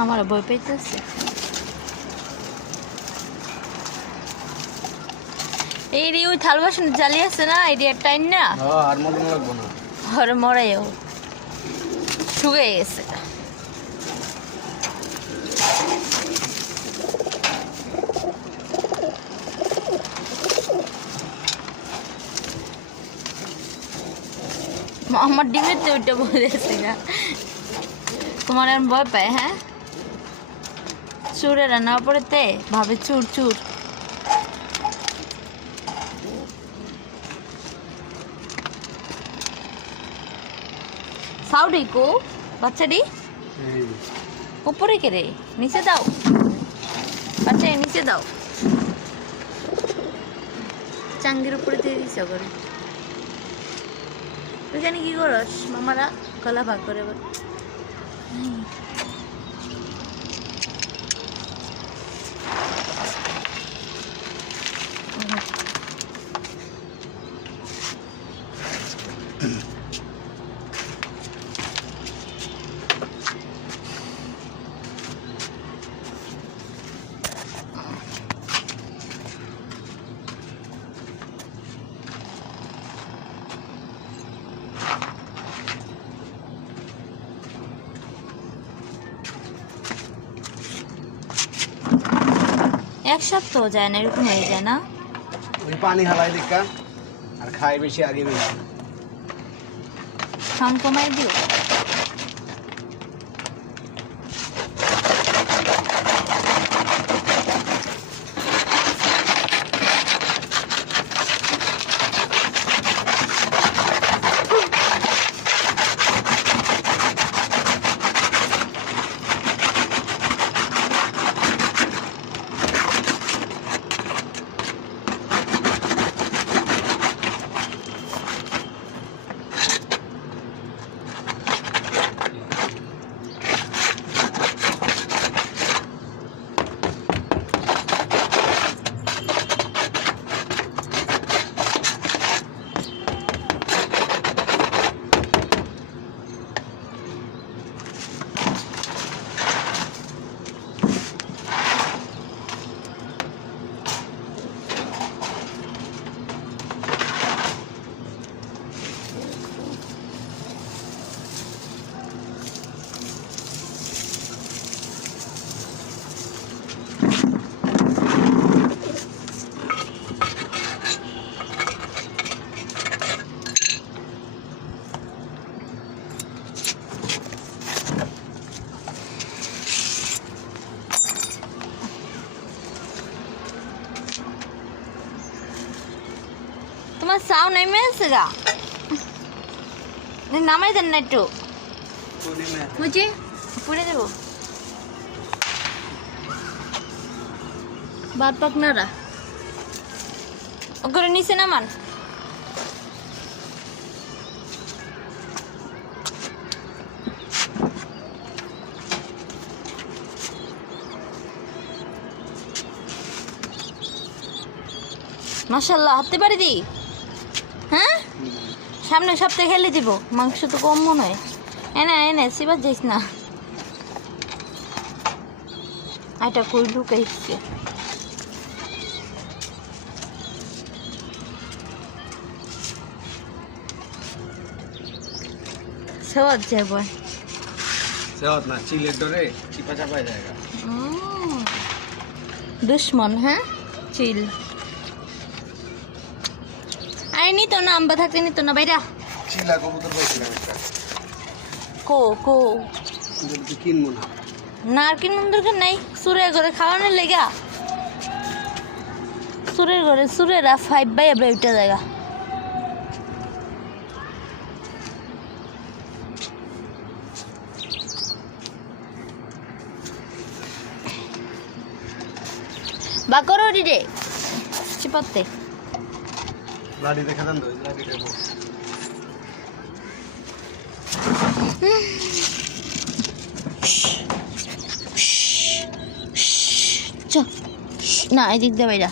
মামারা বই পাইতেছে। এই রে ওই থাল বাসন জালি আছে না, এই রে টাইম না আর মরণ লাগবো না, আর মরাইও শুকে গেছে। আমার ডিমের তো ওইটা বলেছি না, তোমার এমন ভয় পায়? হ্যাঁ, চুরে রান্না পড়েতে ভাবে চুর চুর। সাউডি কো বাচ্চাটি উপরে কে রে, নিচে দাও বাচ্চা, নিচে দাও। চাঙ্গির উপরে দিয়ে দিছ করে। ওইখানে কি করস? মামারা গলা ভাগ করে বল। এক সপ্তাহ যায় না, এরকম হয়ে যায় না? ওই পানি হালাই দেখা আর খাই বেশি, আগে বেশি খান কমাই দিও। তোমার সাউ নেমে এসে গা, নামাই দেন না একটু, বুঝি পুড়ে দেবো। বাদ পাক নাড়া ওগুলো নিচে নামান। মাশাআল্লাহ, হাতে পারি দি। হ্যাঁ, সামনে সপ্তাহে খেলে দিব, মাংস তো কম মনে হয়। এনে এনে সিবার যাইস না, এটা কই লুকাইছে। সেওয়াত যাব, সেওয়াত না, চিলের ডরে চিপা চাপায় জায়গা। দুশ্মন, হ্যাঁ চিল। আরে নিত না, আম্বা থাকতে নিত না বাইরা। চিলা কবুতর পাইছিলাম একটা, কো কো কিন্তু কিনবো না। না আর কিনুন দরকার নাই, সুরের ঘরে খাওয়ানোর লেগা। সুরের ঘরে সুরেরা 5 বাই এবার ওইটা জায়গা। বাকর রে চিপাতে লাড়ি দেখা দেন, লাড়ি দেবো। না এদিক দিয়ে বাইরা।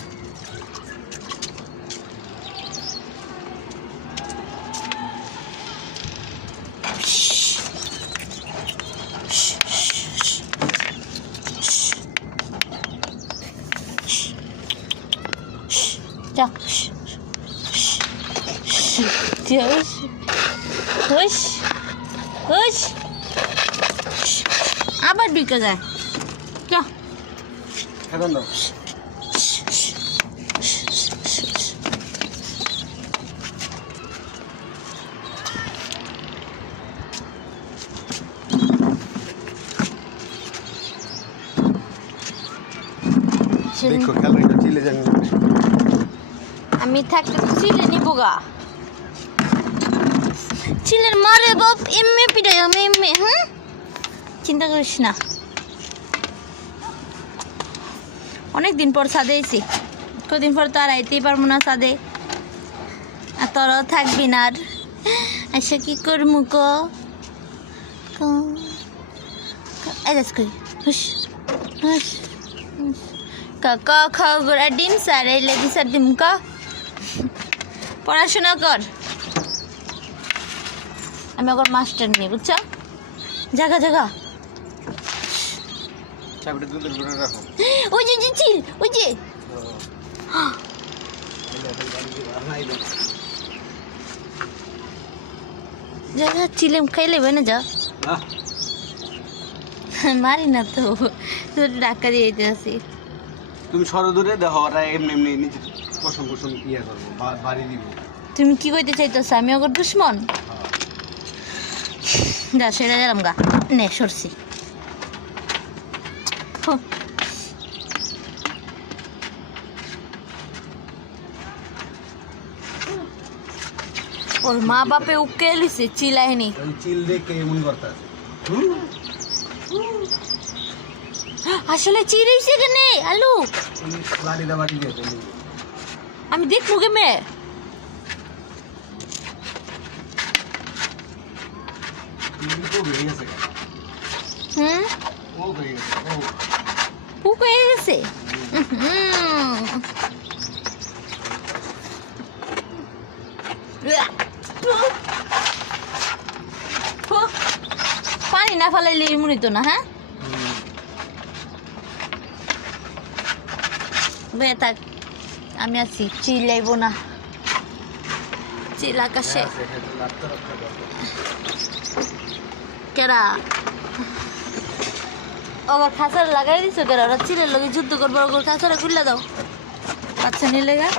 যা আবার ঢুকে যায় যা এখন দাও দেখো ক্যালোরিটা চিলে যান আমি থাকতে তো চিলে নিব গা চিলের মারে বাপ এমএ পিটাই আমি এমএ হ্যাঁ চিন্তা করিস না অনেকদিন পর ছাদে এসি কদিন পর তো আর আইতেই পারবো না ছাদে আর তোরাও থাকবি না আর এসে কি করবো করি হুস হুস ক খাও গোড়া ডিম স্যার এই লেডি স্যার ডিম ক পড়াশোনা কর আমি ওর মাস্টার নিয়ে বুঝছো জায়গা জায়গা চাবিটা দুধের ঘরে রাখো ওই যে চিল ওই যে জায়গা চিলেম খাইলে না যা মারি না তো তোর ডাক্কা দিয়ে দিতে আসি তুমি সরো দূরে দেখো ওরা এমনি এমনি নিজে পছন্দ পছন্দ ইয়ে করবো বাড়ি দিব তুমি কি কইতে চাইতেছ আমি ওর দুশ্মন যা সেটা গেলাম গা নে সরছি ওর মা বাপে উকে লিছে চিলাইনি চিল দেখে এমন করতে আসলে চিড়েছে কেনে আলু বাড়িটা বাড়ি দিয়ে আমি দেখবো কে মেয়ে হুম পুক হয়ে গেছে পানি না ফেলাইলে মরিত না হ্যাঁ বে থাক আমি আছি চিলাইব না চিল আকাশে কেরা ওর খাঁচার লাগাই দিছো কেরা ওরা চিলের লগে যুদ্ধ করবো ওর খাঁচারা খুললে দাও বাচ্চা নিলে গা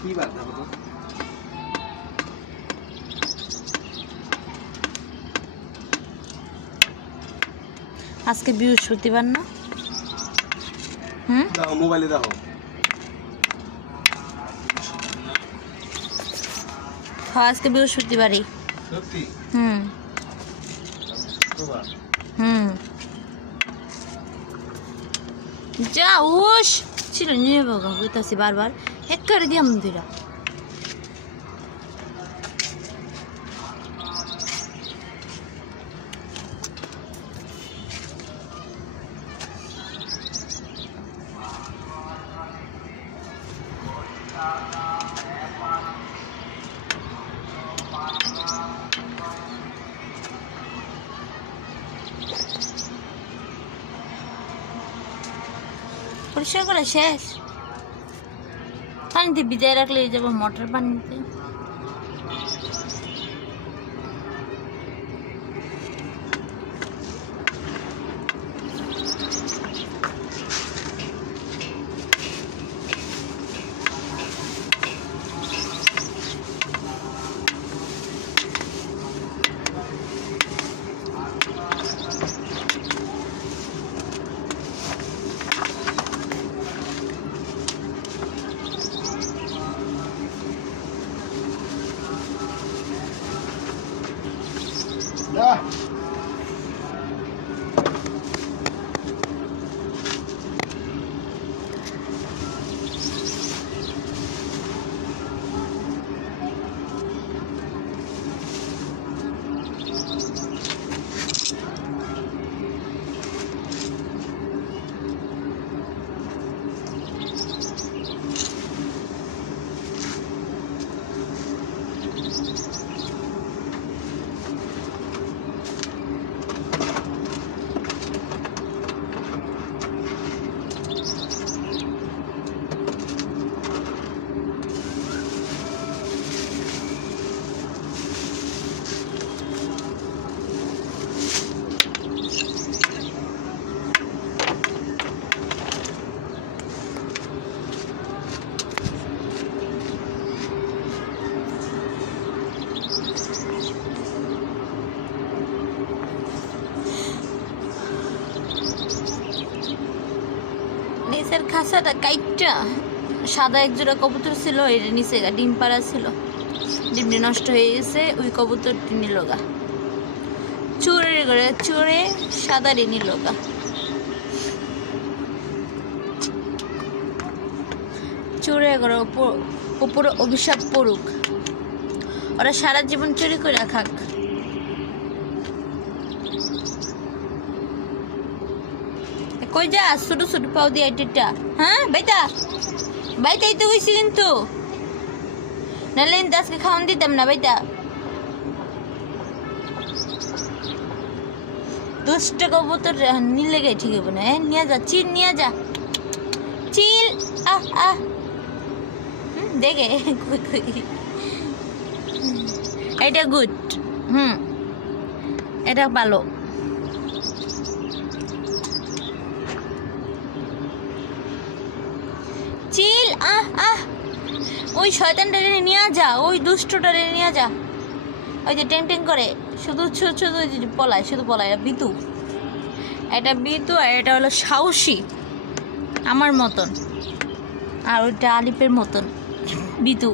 কি বার দেখো তো আজকে বৃহস্পতিবার না হুম দাও মোবাইলে দেখো হ্যাঁ আজকে বৃহস্পতিবারই সত্যি হুম হুম যা ওস ছিল নিয়ে বাবা হইতাছি বারবার এক করে দিয়াম দুইটা পরিষ্কার করে শেষ পানিতে ভিজাই রাখলে যাবো মোটর পানিতে খাঁচাটা কাইটটা সাদা এক জোড়া কবুতর ছিল, এর নিচে ডিম পাড়া ছিল, ডিমটি নষ্ট হয়ে গেছে, ওই কবুতরটি নিল গা, চুরে করে চুরে সাদারে নিল গা। চুরে করে উপরে অভিশাপ পড়ুক, ওরা সারা জীবন চুরি করে খাক। কই যা ছোট ছোট পাও দিয়ে আইটিটা? হ্যাঁ বাইতা বাইতাই তো হইছি, কিন্তু নাহলে আজকে খাওয়ান দিতাম না। বাইতা দুষ্ট কবুতর নিলে গে ঠিক হবে না। নিয়ে যা চিল, নিয়ে যা চিল। আহ আহ দেখে এটা গুড, এটা ভালো। চিল। আহ আহ ওই শয়তানটারে নিয়ে যা, ওই দুষ্টটারে নিয়ে যা, ওই যে ট্যাং ট্যাং করে শুধু শুধু পলায়, শুধু পলায়। এটা বিতু, এটা বিতু, আর এটা হলো সাহসী আমার মতন, আর ওইটা আলিপের মতন বিতু।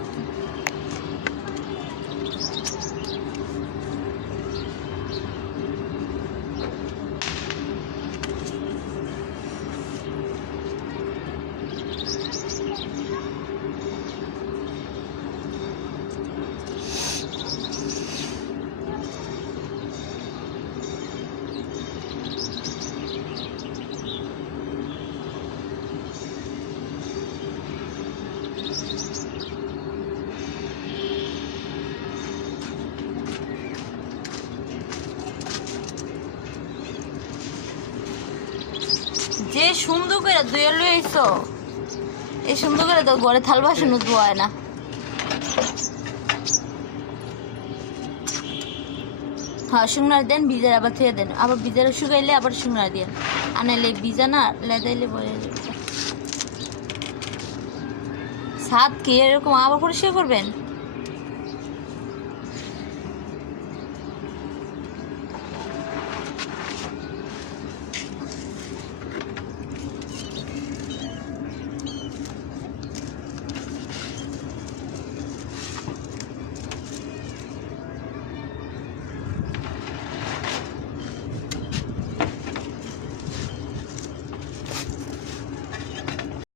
যে সুন্দর করে ধুয়ে লইছ, এই সুন্দর করে তো ঘরে থাল বাসন ধোয় না। হ্যাঁ শুকনার দেন, ভিজার আবার থুয়ে দেন, আবার ভিজার শুকাইলে আবার শুকনার দেন, আনাইলে ভিজা না লেদাইলে বলে সাত কি এরকম আবার পরিষ্কার করবেন।